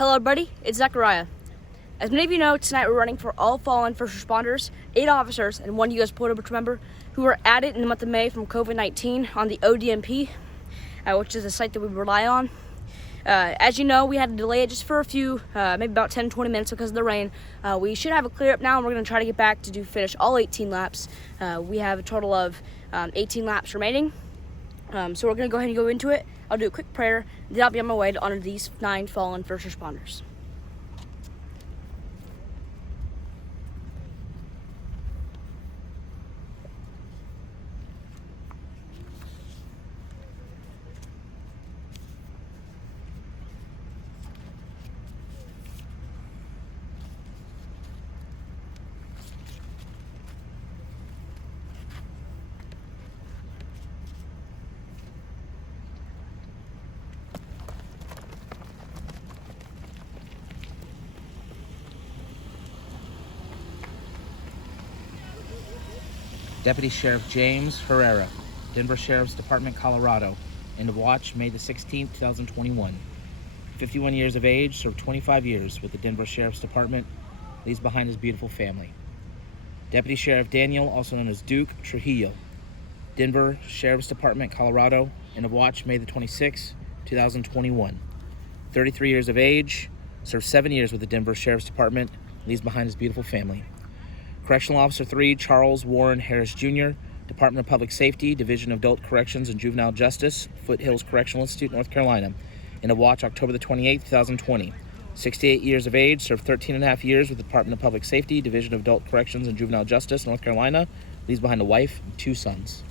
Hello everybody, it's Zachariah. As many of you know, tonight we're running for all fallen first responders, 8 officers, and 1 U.S. Border Patrol member who were added in the month of May from COVID-19 on the ODMP, which is a site that we rely on. As you know, we had to delay it just for a few, maybe about 10-20 minutes because of the rain. We should have it clear up now, and we're going to try to get back to finish all 18 laps. We have a total of 18 laps remaining. So we're going to go ahead and go into it. I'll do a quick prayer, then I'll be on my way to honor these 9 fallen first responders. Deputy Sheriff James Herrera, Denver Sheriff's Department, Colorado. End of watch, May the 16th, 2021. 51 years of age, served 25 years with the Denver Sheriff's Department, leaves behind his beautiful family. Deputy Sheriff Daniel, also known as Duke Trujillo, Denver Sheriff's Department, Colorado. End of watch, May the 26th, 2021. 33 years of age, served 7 years with the Denver Sheriff's Department, leaves behind his beautiful family. Correctional Officer 3, Charles Warren Harris Jr., Department of Public Safety, Division of Adult Corrections and Juvenile Justice, Foothills Correctional Institute, North Carolina. End of watch, October the 28th, 2020. 68 years of age, served 13 and a half years with the Department of Public Safety, Division of Adult Corrections and Juvenile Justice, North Carolina. Leaves behind a wife and 2 sons.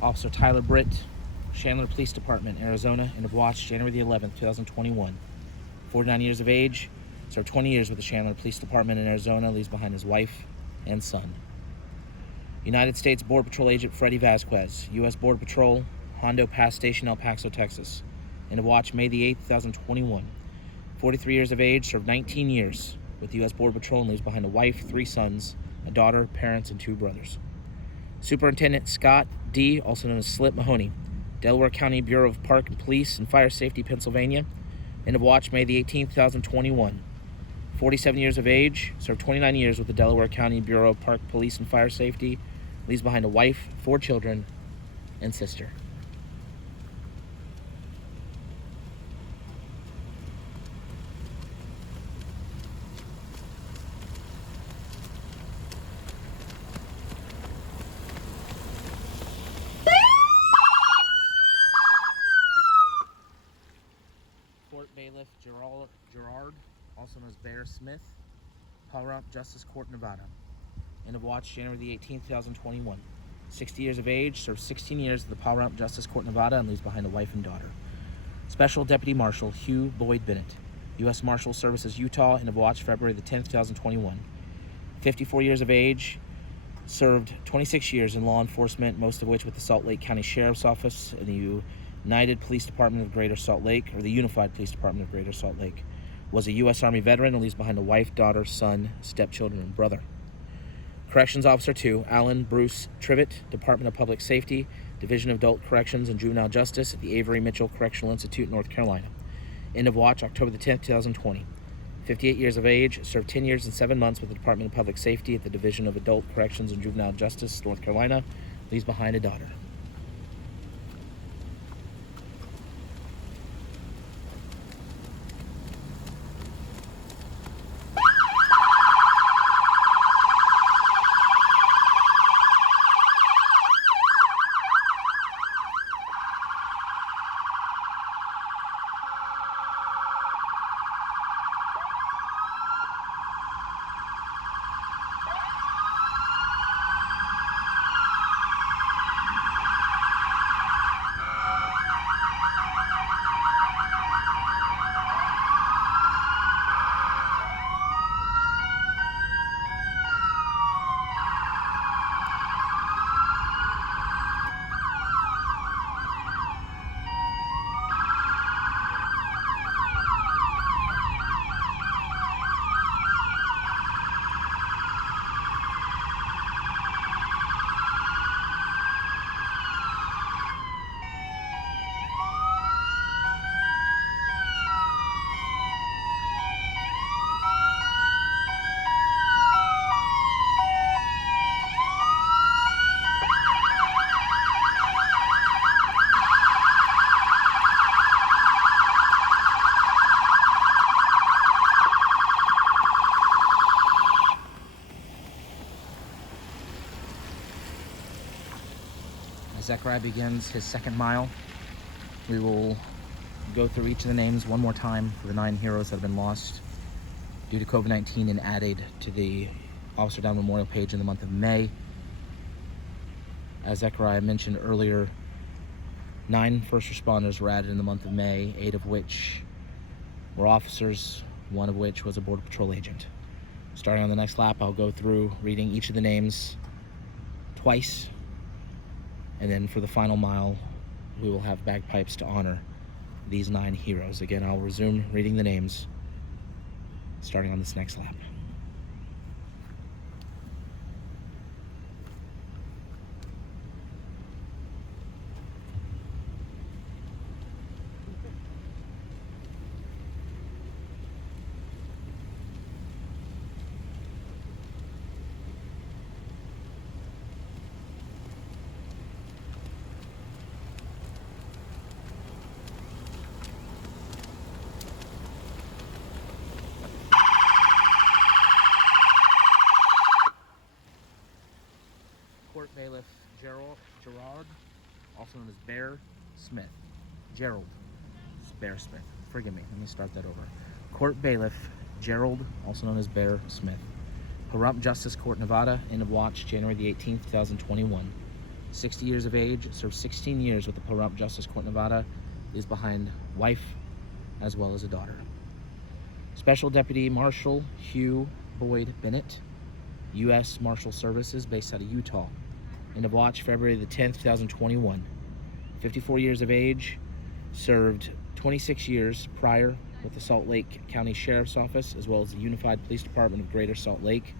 Officer Tyler Britt, Chandler Police Department, Arizona. End of watch, January the 11th, 2021. 49 years of age, served 20 years with the Chandler Police Department in Arizona, leaves behind his wife and son. United States Border Patrol Agent Freddie Vasquez, U.S. Border Patrol, Hondo Pass Station, El Paso, Texas. End of watch, May the 8th, 2021. 43 years of age, served 19 years with the U.S. Border Patrol and leaves behind a wife, 3 sons, a daughter, parents, and 2 brothers. Superintendent Scott D., also known as Slip Mahoney, Delaware County Bureau of Park and Police and Fire Safety, Pennsylvania. End of watch, May the 18th, 2021. 47 years of age, served 29 years with the Delaware County Bureau of Park, Police, and Fire Safety. Leaves behind a wife, 4 children, and sister. Court Bailiff Gerard, also known as Bear Smith, Colorado Justice Court, Nevada. End of watch, January the 18th, 2021. 60 years of age, served 16 years at the Colorado Justice Court, Nevada, and leaves behind a wife and daughter. Special Deputy Marshal Hugh Boyd Bennett, U.S. Marshal Services, Utah. End of watch, February the 10th, 2021. 54 years of age, served 26 years in law enforcement, most of which with the Salt Lake County Sheriff's Office and the United Police Department of Greater Salt Lake, or the Unified Police Department of Greater Salt Lake. Was a U.S. Army veteran and leaves behind a wife, daughter, son, stepchildren, and brother. Corrections Officer 2, Alan Bruce Trivet, Department of Public Safety, Division of Adult Corrections and Juvenile Justice at the Avery Mitchell Correctional Institute, North Carolina. End of watch, October the 10th, 2020. 58 years of age, served 10 years and 7 months with the Department of Public Safety at the Division of Adult Corrections and Juvenile Justice, North Carolina. Leaves behind a daughter. As Zechariah begins his second mile, we will go through each of the names one more time for the 9 heroes that have been lost due to COVID-19 and added to the Officer Down Memorial page in the month of May. As Zechariah mentioned earlier, 9 first responders were added in the month of May, 8 of which were officers, 1 of which was a Border Patrol agent. Starting on the next lap, I'll go through reading each of the names twice, and then for the final mile, we will have bagpipes to honor these 9 heroes. Again, I'll resume reading the names starting on this next lap. Court Bailiff Gerard, also known as Bear Smith. Gerald Bear Smith. Forgive me, let me start that over. Court Bailiff Gerald, also known as Bear Smith. Pahrump Justice Court, Nevada, end of watch January the 18th, 2021. 60 years of age, served 16 years with the Pahrump Justice Court, Nevada, is behind wife as well as a daughter. Special Deputy Marshal Hugh Boyd Bennett, U.S. Marshal Services, based out of Utah. End of watch February the 10th, 2021. 54 years of age, served 26 years prior with the Salt Lake County Sheriff's Office as well as the Unified Police Department of Greater Salt Lake.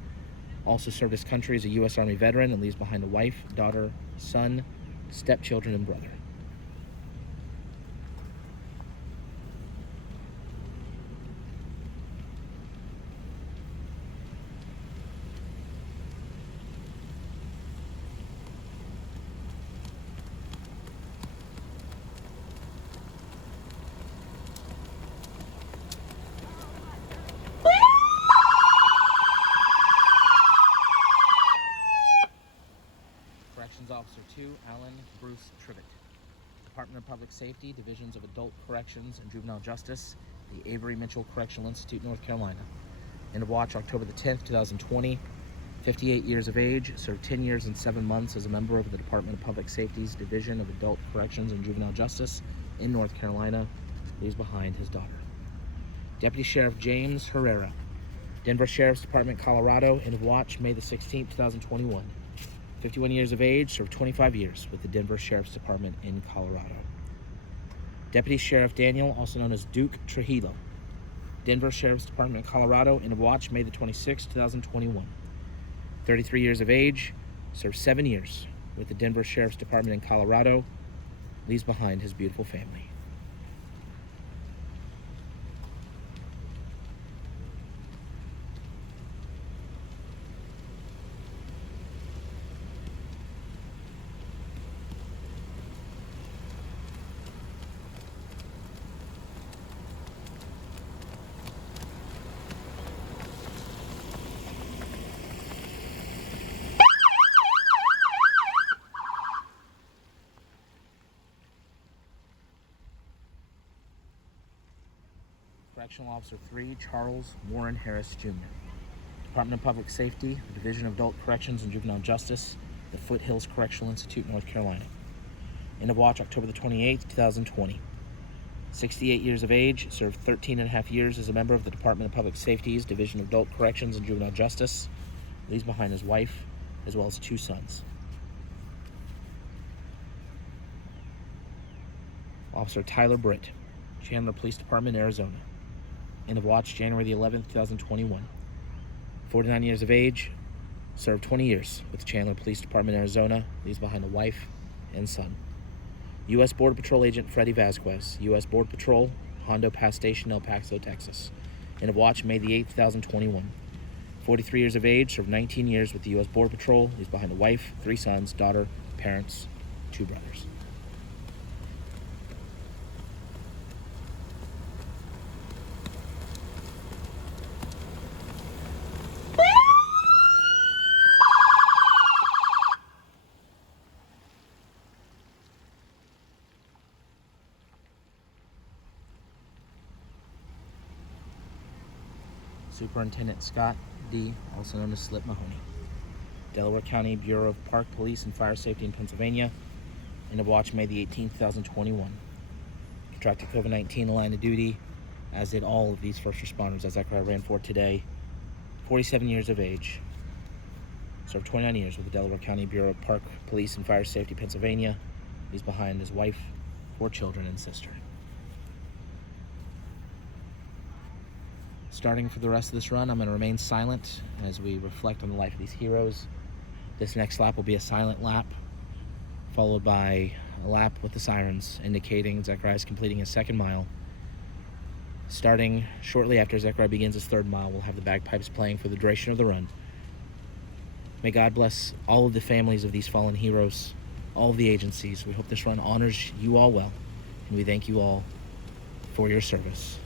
Also served his country as a U.S. Army veteran and leaves behind a wife, daughter, son, stepchildren, and brother. Corrections Officer 2, Alan Bruce Tribbett. Department of Public Safety, Divisions of Adult Corrections and Juvenile Justice, the Avery Mitchell Correctional Institute, North Carolina. End of watch October the 10th, 2020. 58 years of age, served 10 years and 7 months as a member of the Department of Public Safety's Division of Adult Corrections and Juvenile Justice in North Carolina. Leaves behind his daughter. Deputy Sheriff James Herrera. Denver Sheriff's Department, Colorado. End of watch May the 16th, 2021. 51 years of age, served 25 years with the Denver Sheriff's Department in Colorado. Deputy Sheriff Daniel, also known as Duke Trujillo. Denver Sheriff's Department, Colorado. End of watch May the 26th, 2021. 33 years of age, served 7 years with the Denver Sheriff's Department in Colorado. Leaves behind his beautiful family. Correctional Officer 3, Charles Warren Harris, Jr. Department of Public Safety, the Division of Adult Corrections and Juvenile Justice, the Foothills Correctional Institute, North Carolina. End of watch October the 28th, 2020. 68 years of age, served 13 and a half years as a member of the Department of Public Safety's Division of Adult Corrections and Juvenile Justice. Leaves behind his wife as well as 2 sons. Officer Tyler Britt, Chandler Police Department, Arizona. End of watch January the 11th, 2021. 49 years of age, served 20 years with the Chandler Police Department, Arizona. Leaves behind a wife and son. U.S. Border Patrol Agent Freddie Vasquez, U.S. Border Patrol, Hondo Pass Station, El Paso, Texas. End of watch May the 8th, 2021. 43 years of age, served 19 years with the U.S. Border Patrol. Leaves behind a wife, 3 sons, daughter, parents, 2 brothers. Superintendent Scott D., also known as Slip Mahoney. Delaware County Bureau of Park Police and Fire Safety in Pennsylvania. End of watch May the 18th, 2021. Contracted COVID-19 in the line of duty, as did all of these first responders as Zachariah ran for today. 47 years of age. Served 29 years with the Delaware County Bureau of Park Police and Fire Safety, Pennsylvania. He's behind his wife, 4 children, and sister. Starting for the rest of this run, I'm going to remain silent as we reflect on the life of these heroes. This next lap will be a silent lap, followed by a lap with the sirens indicating Zachariah is completing his 2nd mile. Starting shortly after Zachariah begins his 3rd mile, we'll have the bagpipes playing for the duration of the run. May God bless all of the families of these fallen heroes, all of the agencies. We hope this run honors you all well, and we thank you all for your service.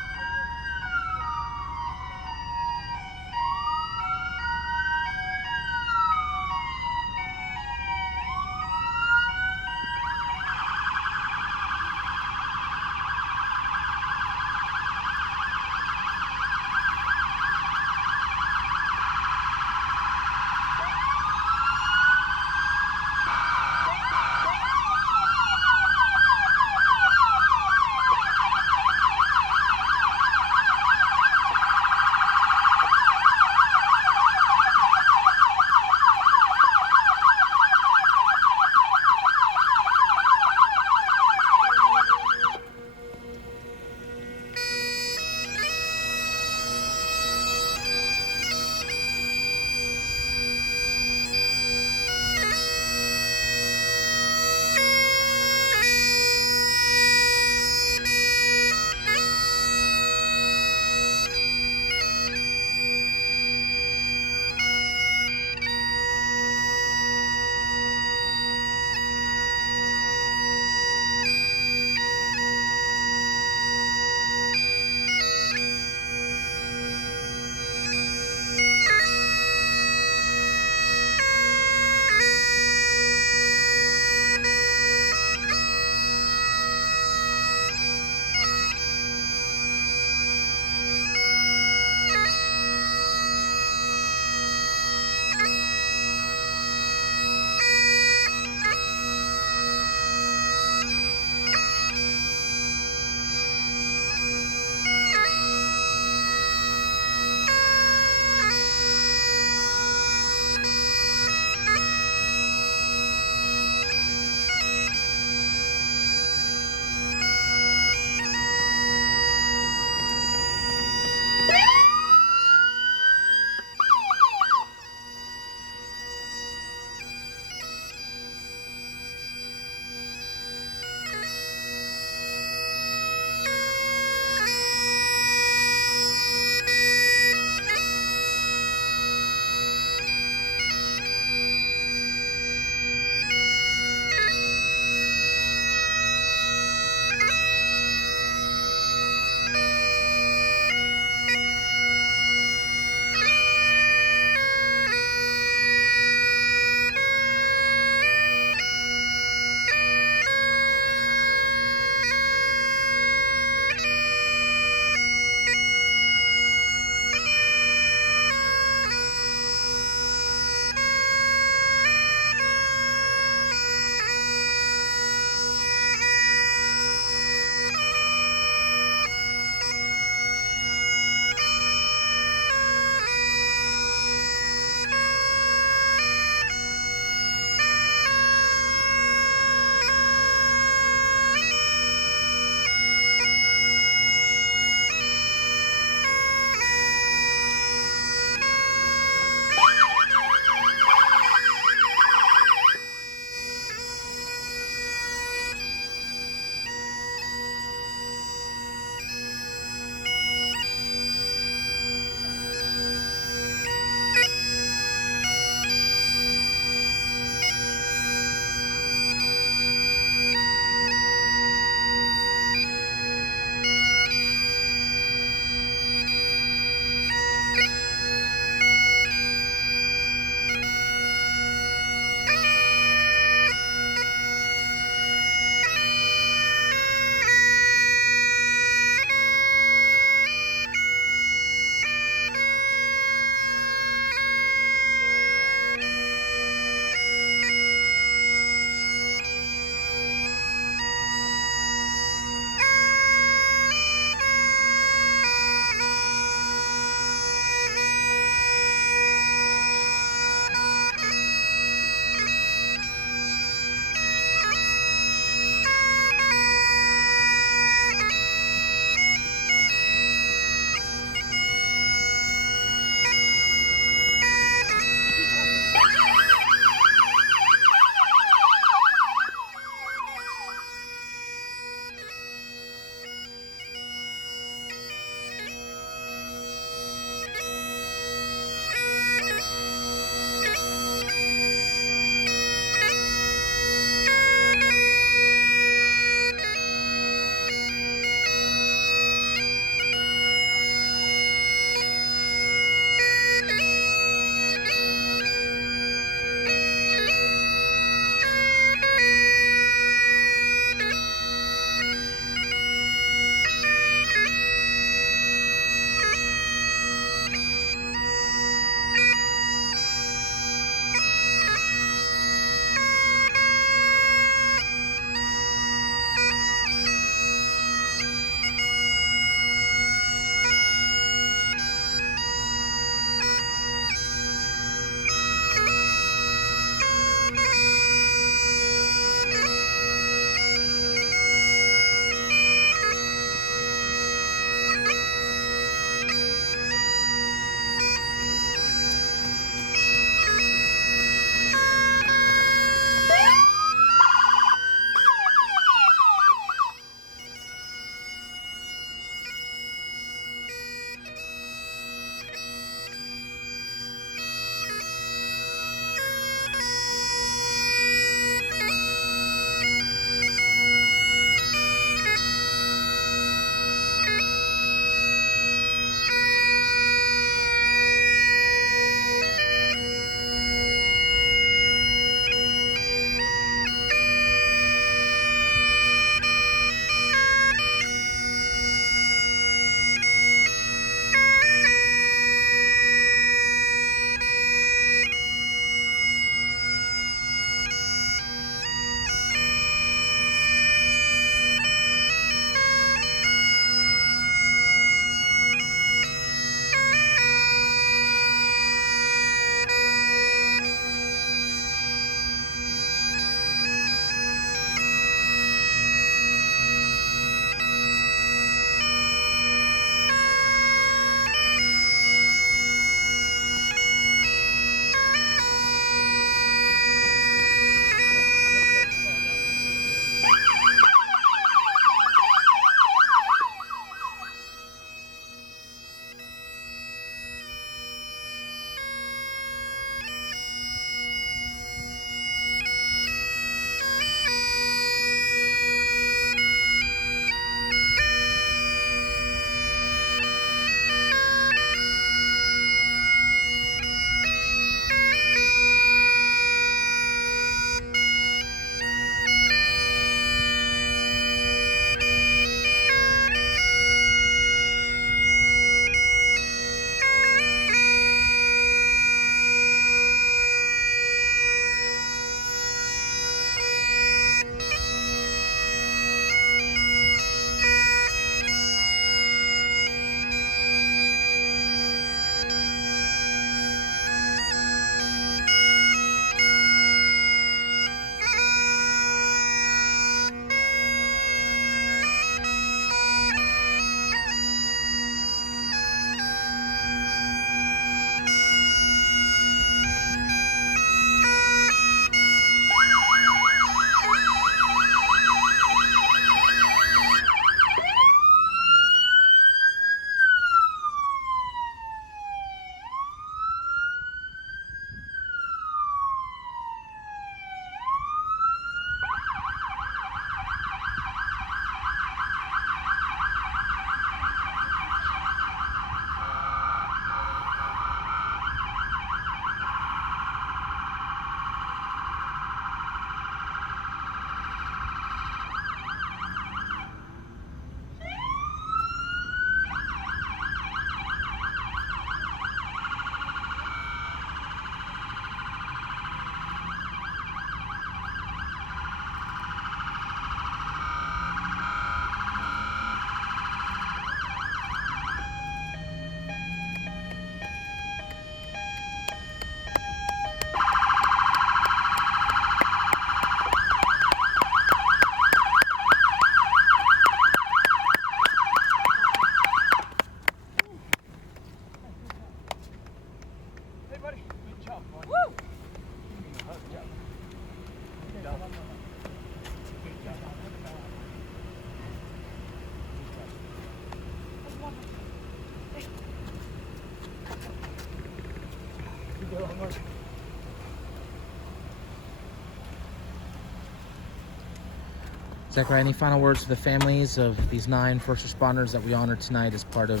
Zachariah, any final words to the families of these 9 first responders that we honored tonight as part of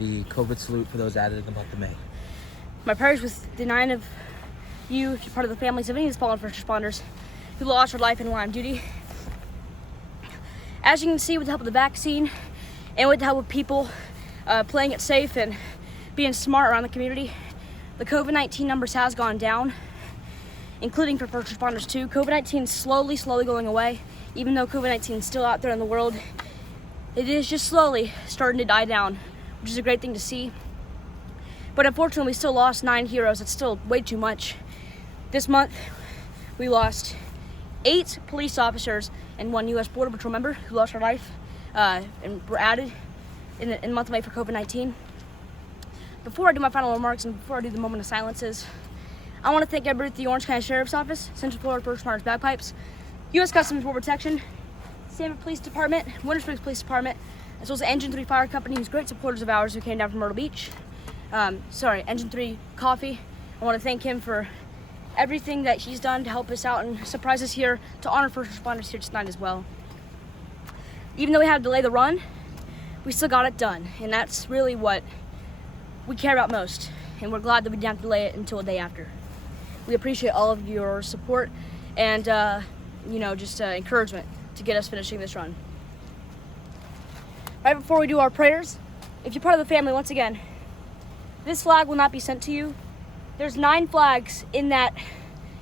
the COVID salute for those added in the month of May? My prayers with the 9 of you, if you're part of the families of any of these fallen first responders who lost their life in line of duty. As you can see, with the help of the vaccine and with the help of people playing it safe and being smart around the community, the COVID-19 numbers has gone down, including for first responders too. COVID-19 is slowly going away. Even though COVID-19 is still out there in the world, it is just slowly starting to die down, which is a great thing to see. But unfortunately, we still lost 9 heroes. It's still way too much. This month, we lost 8 police officers and 1 U.S. Border Patrol member who lost their life and were added in the month of May for COVID-19. Before I do my final remarks and before I do the moment of silences, I want to thank everybody at the Orange County Sheriff's Office, Central Florida First Responders Bagpipes, U.S. Customs Border Protection, Sanford Police Department, Winter Springs Police Department, as well as Engine 3 Fire Company, who's great supporters of ours who came down from Myrtle Beach. Engine 3 Coffee. I want to thank him for everything that he's done to help us out and surprise us here to honor first responders here tonight as well. Even though we had to delay the run, we still got it done, and that's really what we care about most, and we're glad that we didn't have to delay it until a day after. We appreciate all of your support and encouragement to get us finishing this run. Right before we do our prayers, if you're part of the family, once again, this flag will not be sent to you. There's 9 flags in that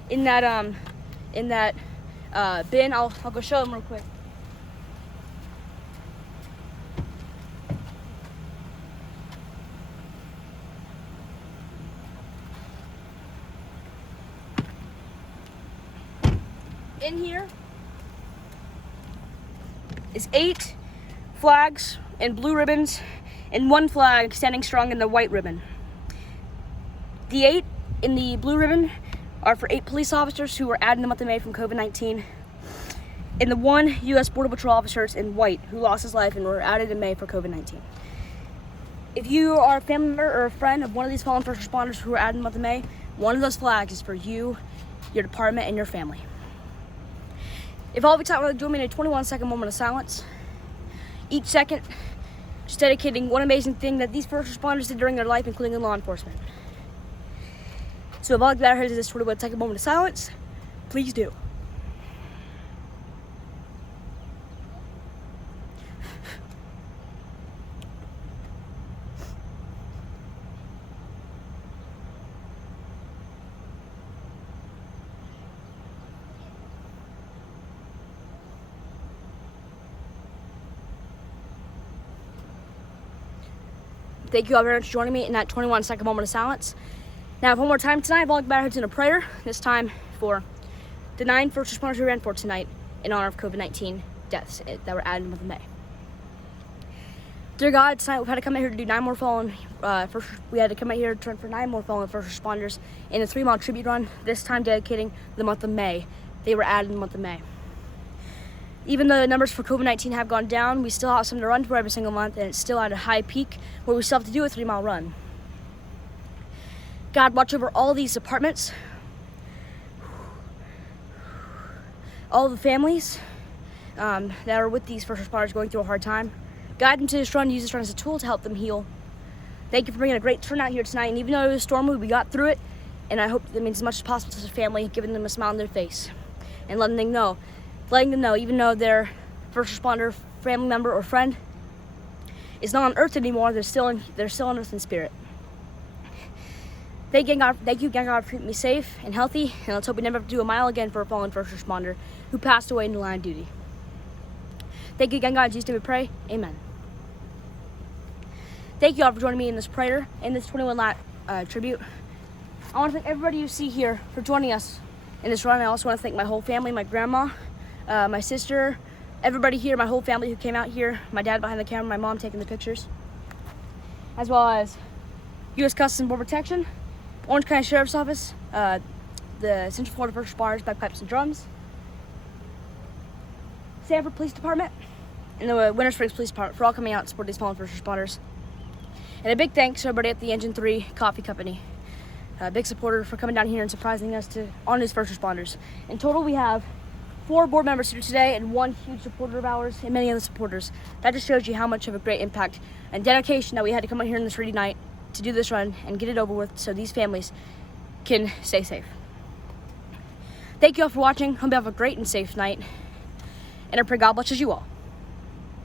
bin. I'll go show them real quick. In here is 8 flags and blue ribbons and 1 flag standing strong in the white ribbon. The 8 in the blue ribbon are for 8 police officers who were added in the month of May from COVID-19, and the 1 U.S. Border Patrol officers in white who lost his life and were added in May for COVID-19. If you are a family member or a friend of one of these fallen first responders who were added in the month of May, one of those flags is for you, your department, and your family. If all of you talk about doing me a 21-second moment of silence, each second just dedicating one amazing thing that these first responders did during their life, including in law enforcement. So if all of you that heard this would take a moment of silence, please do. Thank you all very much for joining me in that 21-second moment of silence. Now, one more time tonight, I've all got heads in a prayer, this time for the 9 first responders who ran for tonight in honor of COVID-19 deaths that were added in the month of May. Dear God, tonight we've had to come out here to do 9 more fallen we had to come out here to run for 9 more fallen first responders in a 3-mile tribute run, this time dedicating the month of May. They were added in the month of May. Even though the numbers for COVID-19 have gone down, we still have some to run for every single month, and it's still at a high peak where we still have to do a 3-mile run. God, watch over all these departments, all the families that are with these first responders going through a hard time. Guide them to this run, use this run as a tool to help them heal. Thank you for bringing a great turnout here tonight, and even though it was stormy, we got through it, and I hope that means as much as possible to the family, giving them a smile on their face, and letting them know, even though their first responder, family member, or friend is not on earth anymore, they're still on earth in spirit. Thank you, God, for keeping me safe and healthy, and let's hope we never have to do a mile again for a fallen first responder who passed away in the line of duty. Thank you again, God. In Jesus' name we pray. Amen. Thank you all for joining me in this prayer, in this 21-lap tribute. I want to thank everybody you see here for joining us in this run. I also want to thank my whole family, my grandma, my sister, everybody here, my whole family who came out here, my dad behind the camera, my mom taking the pictures, as well as U.S. Customs Border Protection, Orange County Sheriff's Office, the Central Florida First Responders, Bagpipes and Drums, Sanford Police Department, and the Winter Springs Police Department for all coming out to support these fallen first responders. And a big thanks to everybody at the Engine 3 Coffee Company, a big supporter for coming down here and surprising us to honor these first responders. In total, we have 4 board members here today and 1 huge supporter of ours and many other supporters. That just shows you how much of a great impact and dedication that we had to come out here on this Friday night to do this run and get it over with so these families can stay safe. Thank you all for watching. Hope you have a great and safe night. And I pray God blesses you all.